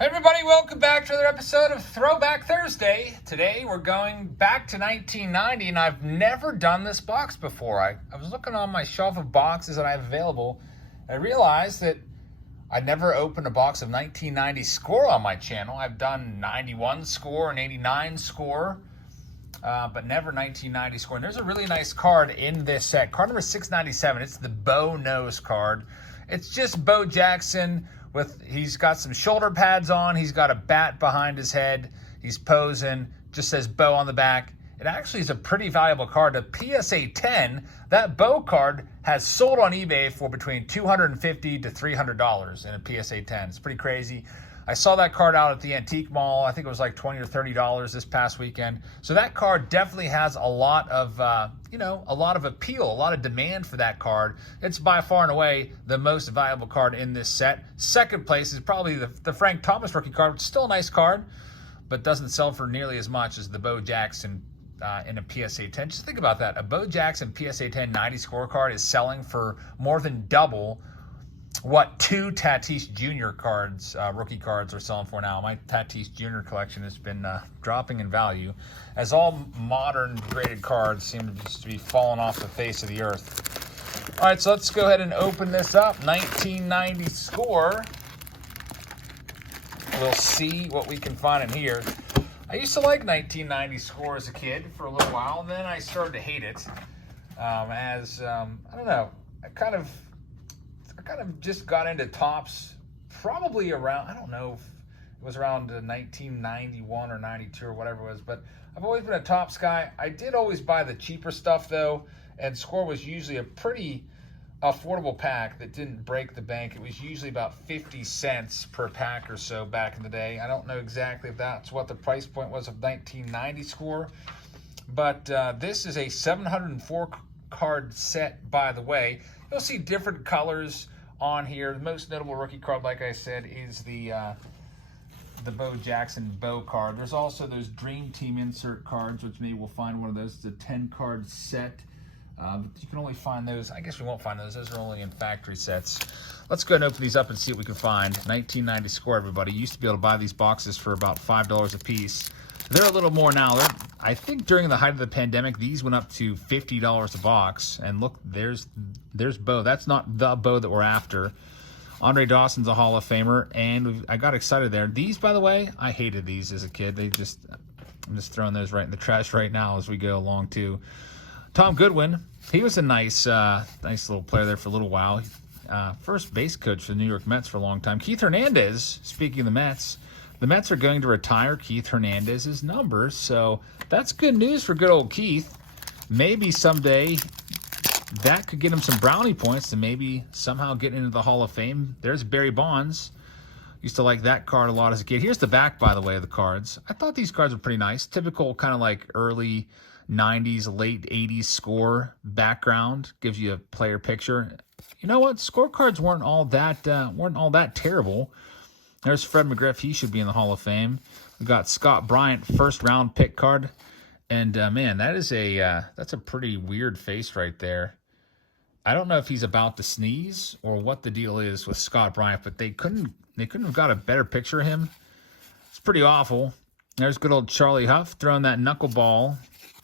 Hey everybody, welcome back to another episode of Throwback Thursday. Today we're going back to 1990, and I've never done this box before. I was looking on my shelf of boxes that I have available, and I realized that I never opened a box of 1990 score on my channel. I've done 91 score and 89 score, but never 1990 score. And there's a really nice card in this set. Card number 697. It's the Bo Nose card. It's just Bo Jackson. He's got some shoulder pads on. He's got a bat behind his head. He's posing. Just says Bo on the back. It actually is a pretty valuable card. A PSA 10, that Bo card has sold on eBay for between $250 to $300 in a PSA 10. It's pretty crazy. I saw that card out at the antique mall. I think it was like $20 or $30 this past weekend. So that card definitely has a lot of, a lot of appeal, a lot of demand for that card. It's by far and away the most valuable card in this set. Second place is probably the Frank Thomas rookie card, which is still a nice card, but doesn't sell for nearly as much as the Bo Jackson in a PSA 10. Just think about that. A Bo Jackson PSA 10 90 scorecard is selling for more than double what two Tatis Jr. cards, rookie cards, are selling for now. My Tatis Jr. collection has been dropping in value, as all modern graded cards seem to just be falling off the face of the earth. All right, so let's go ahead and open this up. 1990 score. We'll see what we can find in here. I used to like 1990 score as a kid for a little while, and then I started to hate it. I don't know, I kind of just got into Topps probably around, I don't know if it was around 1991 or 92 or whatever it was, but I've always been a Topps guy. I did always buy the cheaper stuff though, and score was usually a pretty affordable pack that didn't break the bank. It was usually about 50 cents per pack or so back in the day. I don't know exactly if that's what the price point was of 1990 score, but this is a 704 card set, by the way. You'll see different colors on here. The most notable rookie card, like I said, is the Bo Jackson Bo card. There's also those Dream Team insert cards, which maybe we'll find one of those. It's a 10-card set. You can only find those. I guess we won't find those. Those are only in factory sets. Let's go and open these up and see what we can find. 1990 score, everybody. You used to be able to buy these boxes for about $5 a piece. They're a little more now. I think during the height of the pandemic, these went up to $50 a box. And look, there's Bo. That's not the Bo that we're after. Andre Dawson's a Hall of Famer, and I got excited there. These, by the way, I hated these as a kid. I'm just throwing those right in the trash right now as we go along too. Tom Goodwin, he was a nice little player there for a little while. First base coach for the New York Mets for a long time. Keith Hernandez, speaking of the Mets are going to retire Keith Hernandez's numbers, so that's good news for good old Keith. Maybe someday that could get him some brownie points to maybe somehow get into the Hall of Fame. There's Barry Bonds. Used to like that card a lot as a kid. Here's the back, by the way, of the cards. I thought these cards were pretty nice. Typical kind of like early 90s, late 80s score background. Gives you a player picture. You know what? Scorecards weren't all that terrible. There's Fred McGriff. He should be in the Hall of Fame. We've got Scott Bryant, first round pick card. And man, that's a pretty weird face right there. I don't know if he's about to sneeze or what the deal is with Scott Bryant, but they couldn't have got a better picture of him. It's pretty awful. There's good old Charlie Huff throwing that knuckleball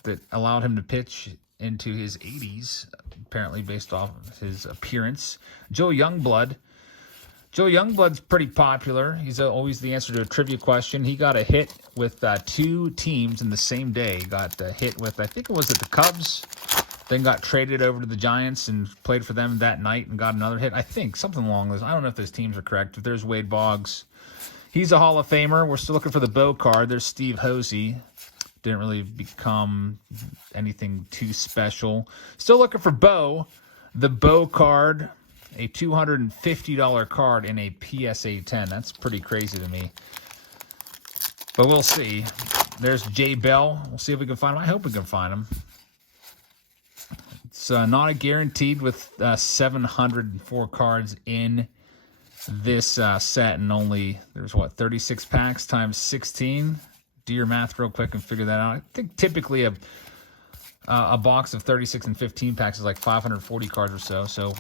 that allowed him to pitch into his 80s, apparently based off of his appearance. Joe Youngblood's pretty popular. He's always the answer to a trivia question. He got a hit with two teams in the same day. Got a hit with, I think it was at the Cubs, then got traded over to the Giants and played for them that night and got another hit. I think something along those. I don't know if those teams are correct. If there's Wade Boggs, he's a Hall of Famer. We're still looking for the Bo card. There's Steve Hosey. Didn't really become anything too special. Still looking for Bo. The Bo card. A $250 card in a PSA 10. That's pretty crazy to me. But we'll see. There's Jay Bell. We'll see if we can find him. I hope we can find him. It's not a guaranteed with 704 cards in this set, and only, there's what, 36 packs times 16? Do your math real quick and figure that out. I think typically a box of 36 and 15 packs is like 540 cards or so. So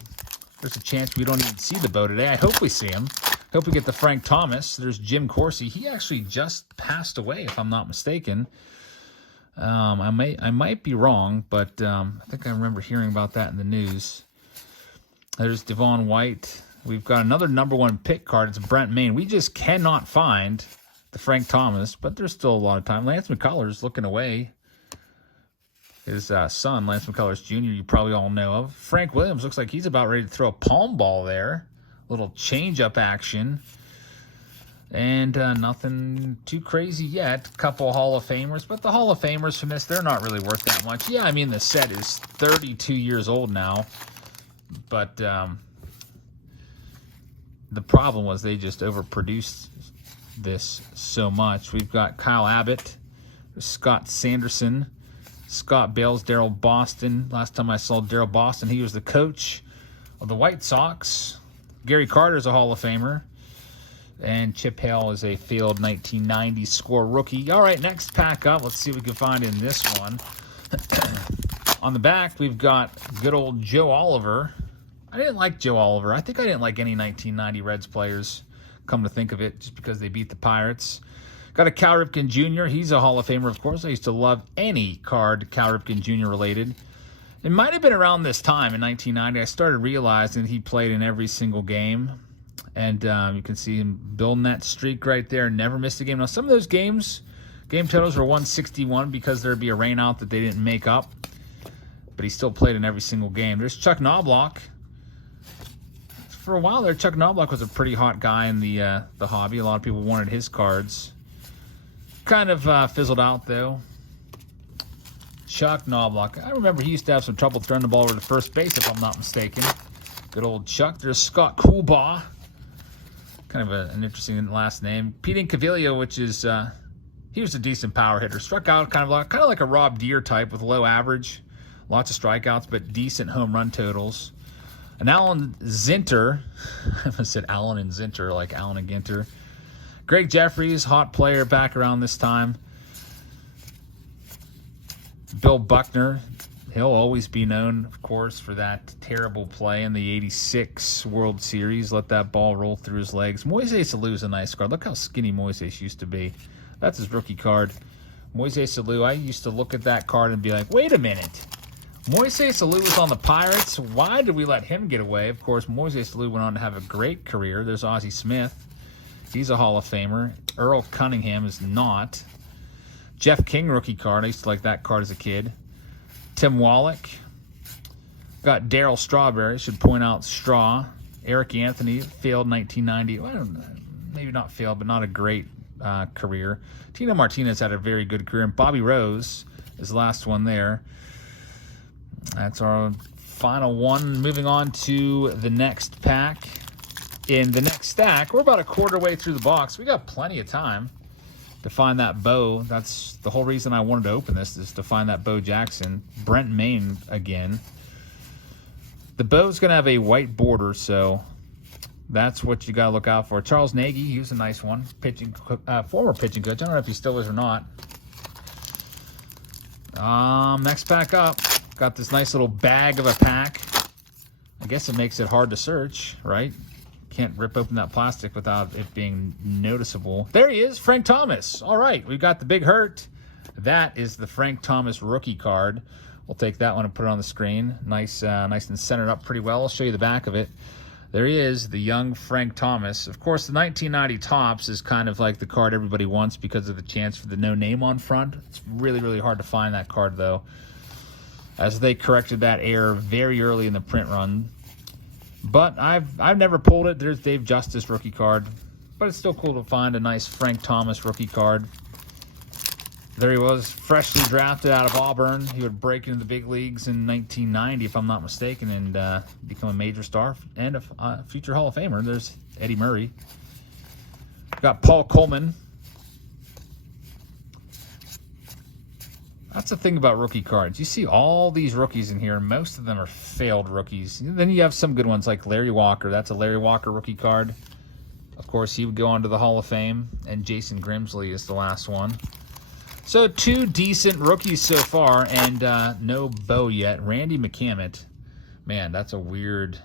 there's a chance we don't even see the Bo today. I hope we see him. Hope we get the Frank Thomas. There's Jim Corsi. He actually just passed away, if I'm not mistaken. I might be wrong, but I think I remember hearing about that in the news. There's Devon White. We've got another #1 pick card. It's Brent Maine. We just cannot find the Frank Thomas, but there's still a lot of time. Lance McCullers looking away. His son, Lance McCullers Jr., you probably all know of. Frank Williams looks like he's about ready to throw a palm ball there. Little change-up action. And nothing too crazy yet. Couple Hall of Famers. But the Hall of Famers from this, they're not really worth that much. Yeah, I mean, the set is 32 years old now. But the problem was they just overproduced this so much. We've got Kyle Abbott, Scott Sanderson, Scott Bales, Darrell Boston. Last time I saw Darrell Boston, he was the coach of the White Sox. Gary Carter is a Hall of Famer. And Chip Hale is a failed 1990 score rookie. All right, next pack up. Let's see what we can find in this one. On the back, we've got good old Joe Oliver. I didn't like Joe Oliver. I think I didn't like any 1990 Reds players, come to think of it, just because they beat the Pirates. Got a Cal Ripken Jr. He's a Hall of Famer, of course. I used to love any card Cal Ripken Jr. related. It might have been around this time in 1990. I started realizing he played in every single game. And you can see him building that streak right there. Never missed a game. Now, some of those games, game totals were 161 because there'd be a rain out that they didn't make up. But he still played in every single game. There's Chuck Knobloch. For a while there, Chuck Knobloch was a pretty hot guy in the hobby. A lot of people wanted his cards. Kind of fizzled out, though. Chuck Knobloch. I remember he used to have some trouble throwing the ball over to first base, if I'm not mistaken. Good old Chuck. There's Scott Coolbaugh. Kind of an interesting last name. Pete Incaviglia, which is he was a decent power hitter. Struck out kind of like a Rob Deere type with low average, lots of strikeouts, but decent home run totals. And Alan Zinter, I said Allen and Zinter, like Allen and Ginter. Greg Jeffries, hot player back around this time. Bill Buckner, he'll always be known, of course, for that terrible play in the '86 World Series. Let that ball roll through his legs. Moises Alou is a nice card. Look how skinny Moises used to be. That's his rookie card. Moises Alou, I used to look at that card and be like, wait a minute. Moises Alou was on the Pirates. Why did we let him get away? Of course, Moises Alou went on to have a great career. There's Ozzie Smith. He's a Hall of Famer. Earl Cunningham is not. Jeff King rookie card. I used to like that card as a kid. Tim Wallach. Got Darryl Strawberry. Should point out Straw. Eric Anthony, failed 1990. Well, maybe not failed, but not a great career. Tino Martinez had a very good career. And Bobby Rose is the last one there. That's our final one. Moving on to the next pack. In the next stack, we're about a quarter way through the box. We got plenty of time to find that Bo. That's the whole reason I wanted to open this, is to find that Bo Jackson. Brent Maine again. The Bo's going to have a white border, so that's what you got to look out for. Charles Nagy, he was a nice one. Former pitching coach. I don't know if he still is or not. Next pack up. Got this nice little bag of a pack. I guess it makes it hard to search, right? Can't rip open that plastic without it being noticeable. There he is, Frank Thomas. All right, we've got the big hurt. That is the Frank Thomas rookie card. We'll take that one and put it on the screen. Nice and centered up pretty well. I'll show you the back of it. There he is, the young Frank Thomas. Of course, the 1990 Topps is kind of like the card everybody wants because of the chance for the no name on front. It's really, really hard to find that card, though, as they corrected that error very early in the print run. But I've never pulled it. There's Dave Justice rookie card. But it's still cool to find a nice Frank Thomas rookie card. There he was, freshly drafted out of Auburn. He would break into the big leagues in 1990, if I'm not mistaken, and become a major star and a future Hall of Famer. There's Eddie Murray. Got Paul Coleman. That's the thing about rookie cards. You see all these rookies in here. Most of them are failed rookies. Then you have some good ones like Larry Walker. That's a Larry Walker rookie card. Of course, he would go on to the Hall of Fame. And Jason Grimsley is the last one. So 2 decent rookies so far, and no Bo yet. Randy McCammett. Man, that's a weird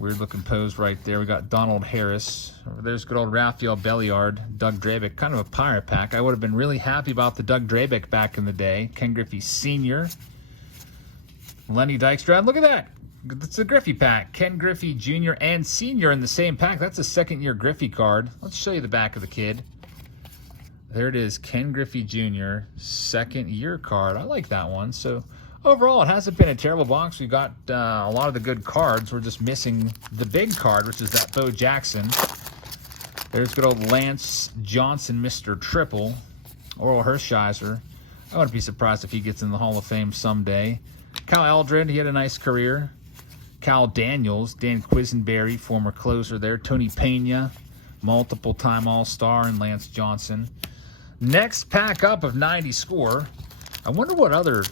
Weird looking pose right there. We got Donald Harris. There's good old Raphael Belliard, Doug Drabick, kind of a pirate pack. I would have been really happy about the Doug Drabick back in the day. Ken Griffey Sr., Lenny Dykstra. Look at that. It's a Griffey pack. Ken Griffey Jr. and Sr. in the same pack. That's a second-year Griffey card. Let's show you the back of the kid. There it is, Ken Griffey Jr., second-year card. I like that one. So overall, it hasn't been a terrible box. We got a lot of the good cards. We're just missing the big card, which is that Bo Jackson. There's good old Lance Johnson, Mr. Triple. Oral Hershiser. I wouldn't be surprised if he gets in the Hall of Fame someday. Cal Eldred, he had a nice career. Cal Daniels, Dan Quisenberry, former closer there. Tony Pena, multiple-time All-Star, and Lance Johnson. Next pack up of 90 score. I wonder what other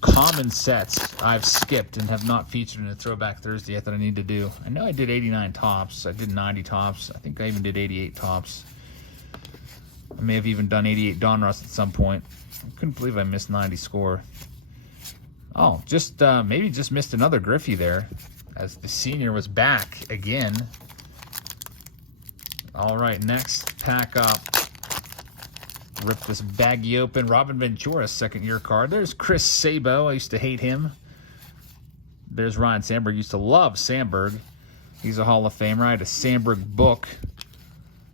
common sets I've skipped and have not featured in a Throwback Thursday yet that I need to do. I know I did 89 tops. I did 90 tops. I think I even did 88 tops. I may have even done 88 Donruss at some point. I couldn't believe I missed 90 score. Oh, just maybe just missed another Griffey there, as the senior was back again. All right, next pack up. Rip this baggie open. Robin Ventura, second-year card. There's Chris Sabo. I used to hate him. There's Ryan Sandberg. Used to love Sandberg. He's a Hall of Famer. I had a Sandberg book.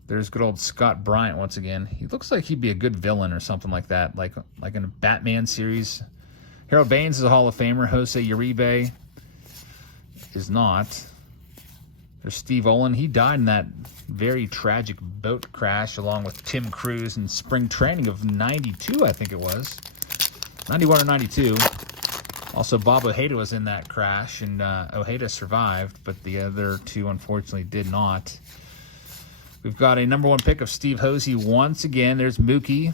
There's good old Scott Bryant once again. He looks like he'd be a good villain or something like that, like in a Batman series. Harold Baines is a Hall of Famer. Jose Uribe is not. There's Steve Olin. He died in that very tragic boat crash along with Tim Cruz in spring training of 92, I think it was. 91 or 92. Also, Bob Ojeda was in that crash, and Ojeda survived, but the other two, unfortunately, did not. We've got a number one pick of Steve Hosey once again. There's Mookie.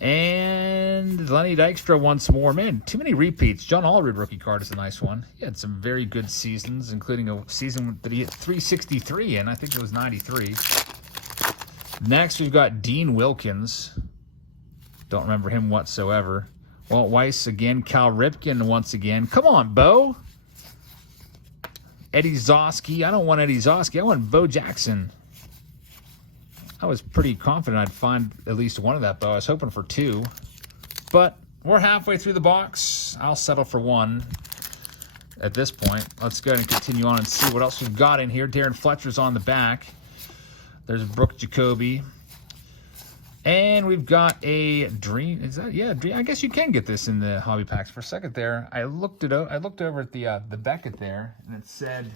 And Lenny Dykstra once more. Man, too many repeats. John Allred rookie card is a nice one. He had some very good seasons, including a season that he hit 363 in. I think it was 93. Next, we've got Dean Wilkins. Don't remember him whatsoever. Walt Weiss again. Cal Ripken once again. Come on, Bo. Eddie Zosky. I don't want Eddie Zosky. I want Bo Jackson. I was pretty confident I'd find at least one of that, Bo. I was hoping for two. But we're halfway through the box. I'll settle for one at this point. Let's go ahead and continue on and see what else we've got in here. Darren Fletcher's on the back. There's Brooke Jacoby. And we've got a Dream. Is that? Yeah, Dream. I guess you can get this in the hobby packs. For a second there, I looked over at the Beckett there, and it said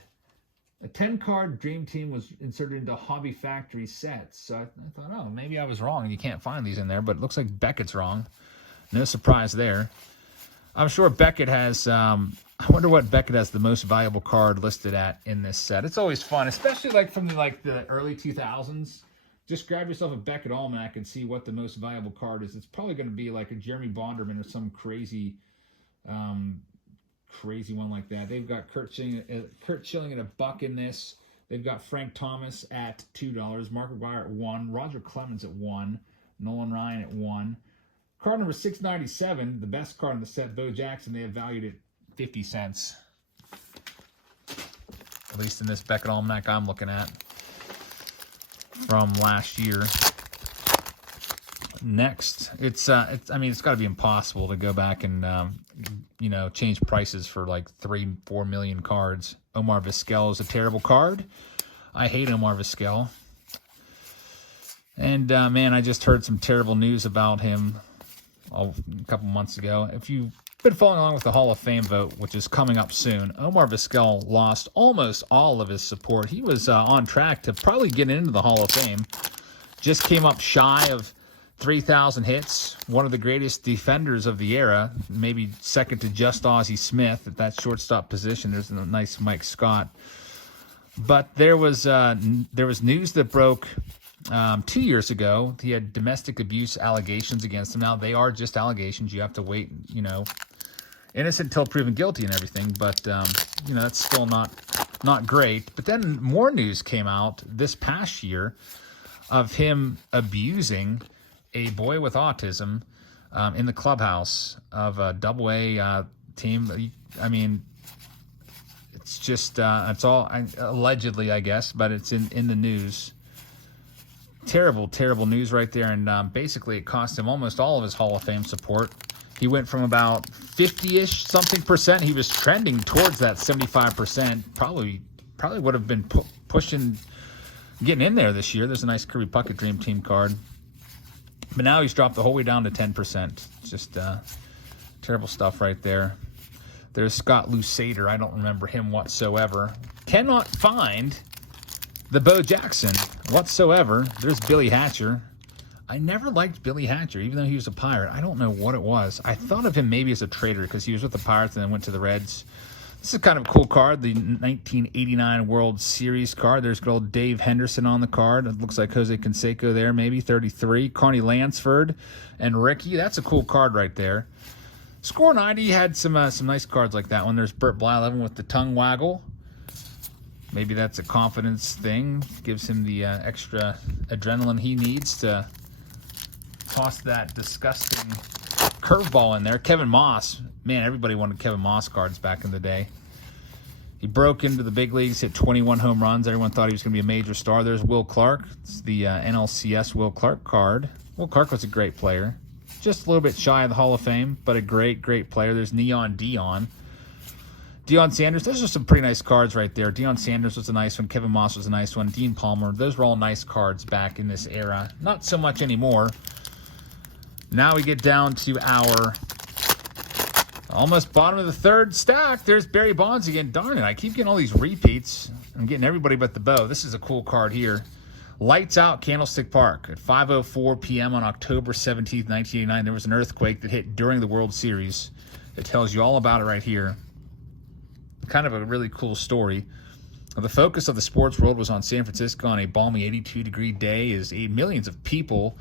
a 10-card Dream Team was inserted into Hobby Factory sets. So I thought, oh, maybe I was wrong. You can't find these in there, but it looks like Beckett's wrong. No surprise there. I'm sure Beckett has, I wonder what Beckett has the most valuable card listed at in this set. It's always fun, especially like from the early 2000s. Just grab yourself a Beckett Almanac and see what the most valuable card is. It's probably going to be like a Jeremy Bonderman or some crazy one like that. They've got Kurt Schilling at $1 in this. They've got Frank Thomas at $2, Mark McGwire at $1, Roger Clemens at $1, Nolan Ryan at $1. Card number 697, the best card in the set, Bo Jackson, they have valued at 50 cents. At least in this Beckett Almanac I'm looking at from last year. Next, I mean, it's got to be impossible to go back and change prices for like 3-4 million cards. Omar Vizquel is a terrible card. I hate Omar Vizquel. And man, I just heard some terrible news about him a couple months ago. If you've been following along with the Hall of Fame vote, which is coming up soon, Omar Vizquel lost almost all of his support. He was on track to probably get into the Hall of Fame. Just came up shy of 3,000 hits, one of the greatest defenders of the era, maybe second to just Ozzie Smith at that shortstop position. There's a nice Mike Scott. But there was news that broke 2 years ago. He had domestic abuse allegations against him. Now, they are just allegations. You have to wait, innocent until proven guilty and everything. But, that's still not great. But then more news came out this past year of him abusing a boy with autism in the clubhouse of a AA team. I mean, It's just, it's all allegedly, I guess, but it's in the news. Terrible, terrible news right there. And basically it cost him almost all of his Hall of Fame support. He went from about 50-ish something percent. He was trending towards that 75%. Probably would have been pushing, getting in there this year. There's a nice Kirby Puckett Dream Team card. But now he's dropped the whole way down to 10%. It's just terrible stuff right there. There's Scott Lusader. I don't remember him whatsoever. Cannot find the Bo Jackson whatsoever. There's Billy Hatcher. I never liked Billy Hatcher, even though he was a Pirate. I don't know what it was. I thought of him maybe as a trader because he was with the Pirates and then went to the Reds. This is kind of a cool card, the 1989 World Series card. There's good old Dave Henderson on the card. It looks like Jose Canseco there, maybe 33. Connie Lansford and Ricky. That's a cool card right there. Score 90 had some nice cards like that one. There's Burt Blyleven with the tongue waggle. Maybe that's a confidence thing. Gives him the extra adrenaline he needs to toss that disgusting curveball in there. Kevin Moss. Man, everybody wanted Kevin Moss cards back in the day. He broke into the big leagues, hit 21 home runs. Everyone thought he was going to be a major star. There's Will Clark. It's the NLCS Will Clark card. Will Clark was a great player. Just a little bit shy of the Hall of Fame, but a great, great player. There's Neon Dion. Deion Sanders. Those are some pretty nice cards right there. Deion Sanders was a nice one. Kevin Moss was a nice one. Dean Palmer. Those were all nice cards back in this era. Not so much anymore. Now we get down to our almost bottom of the third stack. There's Barry Bonds again. Darn it, I keep getting all these repeats. I'm getting everybody but the Bo. This is a cool card here. Lights out Candlestick Park at 5:04 p.m. on October 17th, 1989. There was an earthquake that hit during the World Series. It tells you all about it right here. Kind of a really cool story. The focus of the sports world was on San Francisco on a balmy 82-degree day as millions of people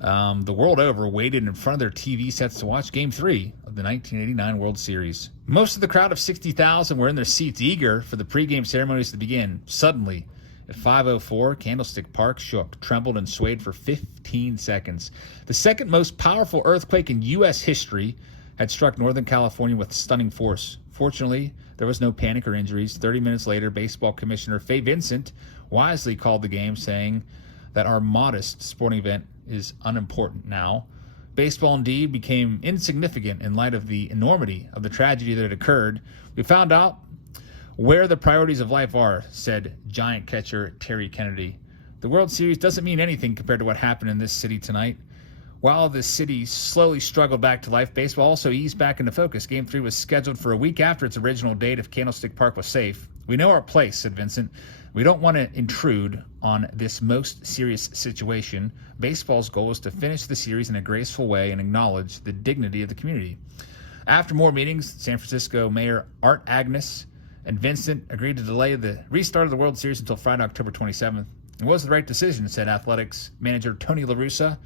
the world over waited in front of their TV sets to watch Game 3 of the 1989 World Series. Most of the crowd of 60,000 were in their seats eager for the pregame ceremonies to begin. Suddenly, at 5:04, Candlestick Park shook, trembled, and swayed for 15 seconds. The second most powerful earthquake in U.S. history had struck Northern California with stunning force. Fortunately, there was no panic or injuries. 30 minutes later, Baseball Commissioner Fay Vincent wisely called the game, saying that our modest sporting event is unimportant now. Baseball indeed became insignificant in light of the enormity of the tragedy that had occurred. We found out where the priorities of life are, said Giant catcher Terry Kennedy. The World Series doesn't mean anything compared to what happened in this city tonight. While the city slowly struggled back to life, baseball also eased back into focus. Game 3 was scheduled for a week after its original date if Candlestick Park was safe. We know our place, said Vincent. We don't want to intrude on this most serious situation. Baseball's goal is to finish the series in a graceful way and acknowledge the dignity of the community. After more meetings, San Francisco Mayor Art Agnes and Vincent agreed to delay the restart of the World Series until Friday, October 27th. It was the right decision, said Athletics manager Tony La Russa.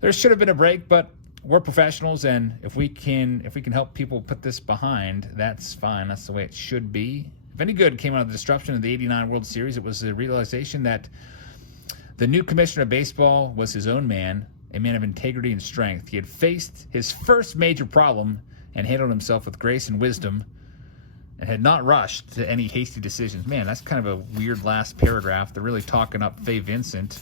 There should have been a break, but we're professionals, and if we can help people put this behind, that's fine. That's the way it should be. If any good came out of the disruption of the 89 World Series, it was the realization that the new commissioner of baseball was his own man, a man of integrity and strength. He had faced his first major problem and handled himself with grace and wisdom and had not rushed to any hasty decisions. Man, that's kind of a weird last paragraph. They're really talking up Fay Vincent.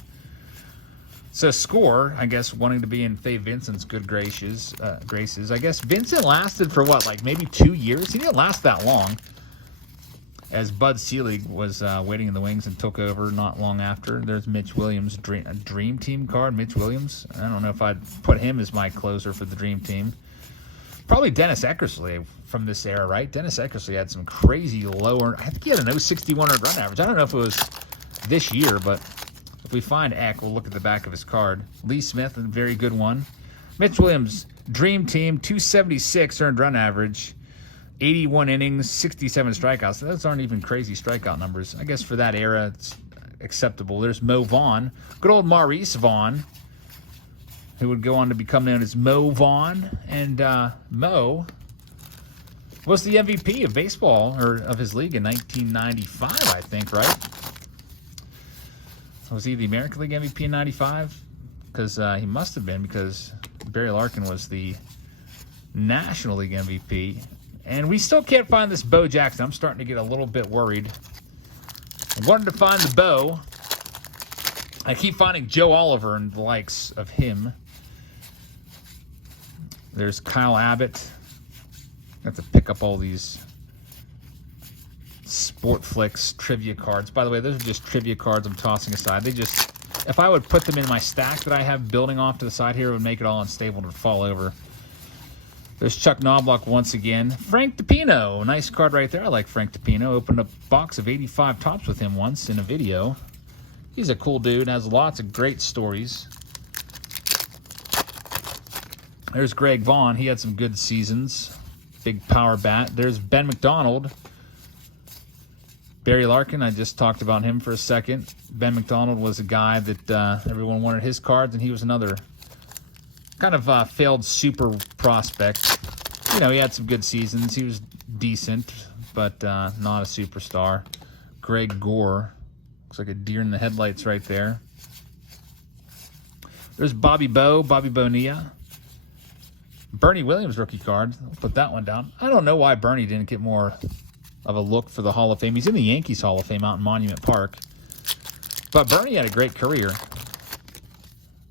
So Score, I guess, wanting to be in Fay Vincent's good graces. I guess Vincent lasted for what, like maybe 2 years? He didn't last that long, as Bud Selig was waiting in the wings and took over not long after. There's Mitch Williams, Dream Team card. Mitch Williams. I don't know if I'd put him as my closer for the Dream Team. Probably Dennis Eckersley from this era, right? Dennis Eckersley had some crazy lower. I think he had an 061 run average. I don't know if it was this year, but if we find Eck, we'll look at the back of his card. Lee Smith, a very good one. Mitch Williams, Dream Team, 276 earned run average, 81 innings, 67 strikeouts. Those aren't even crazy strikeout numbers. I guess for that era, it's acceptable. There's Mo Vaughn, good old Maurice Vaughn, who would go on to become known as Mo Vaughn. And Mo was the MVP of baseball, or of his league in 1995, I think, right? Was he the American League MVP in 95? Because he must have been, because Barry Larkin was the National League MVP And we still can't find this Bo Jackson. I'm starting to get a little bit worried. I wanted to find the Bo. I keep finding Joe Oliver and the likes of him. There's Kyle Abbott. I have to pick up all these Sportflix trivia cards. By the way, those are just trivia cards I'm tossing aside. They just, if I would put them in my stack that I have building off to the side here, it would make it all unstable to fall over. There's Chuck Knobloch once again. Frank DePino. Nice card right there. I like Frank DePino. Opened a box of 85 tops with him once in a video. He's a cool dude. Has lots of great stories. There's Greg Vaughn. He had some good seasons. Big power bat. There's Ben McDonald. Barry Larkin, I just talked about him for a second. Ben McDonald was a guy that everyone wanted his cards, and he was another kind of failed super prospect. You know, he had some good seasons. He was decent, but not a superstar. Greg Gore. Looks like a deer in the headlights right there. There's Bobby Bonilla. Bernie Williams rookie card. I'll put that one down. I don't know why Bernie didn't get more of a look for the Hall of Fame. He's in the Yankees Hall of Fame out in Monument Park. But Bernie had a great career.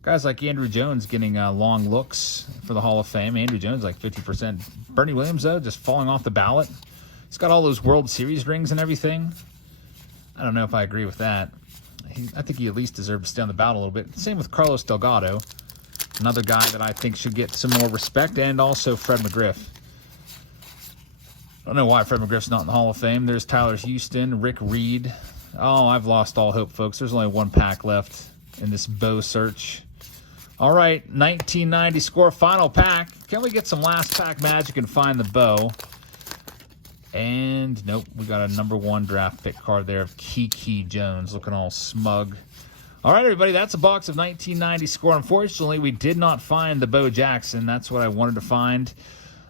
Guys like Andrew Jones getting long looks for the Hall of Fame. Andrew Jones like 50%. Bernie Williams, though, just falling off the ballot. He's got all those World Series rings and everything. I don't know if I agree with that. I think he at least deserved to stay on the ballot a little bit. Same with Carlos Delgado. Another guy that I think should get some more respect. And also Fred McGriff. I don't know why Fred McGriff's not in the Hall of Fame. There's Tyler Houston, Rick Reed. Oh, I've lost all hope, folks. There's only one pack left in this Bo search. All right, 1990 score, final pack. Can we get some last pack magic and find the Bo? And nope, we got a #1 draft pick card there of Kiki Jones, looking all smug. All right, everybody, that's a box of 1990 score. Unfortunately, we did not find the Bo Jackson. That's what I wanted to find.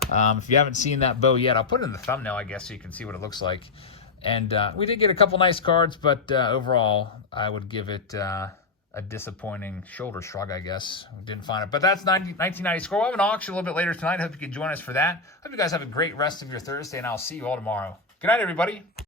If you haven't seen that Bo yet, I'll put it in the thumbnail, I guess, so you can see what it looks like. And we did get a couple nice cards, but overall, I would give it a disappointing shoulder shrug, I guess. We didn't find it. But that's 1990 score. We'll have an auction a little bit later tonight. Hope you can join us for that. Hope you guys have a great rest of your Thursday, and I'll see you all tomorrow. Good night, everybody.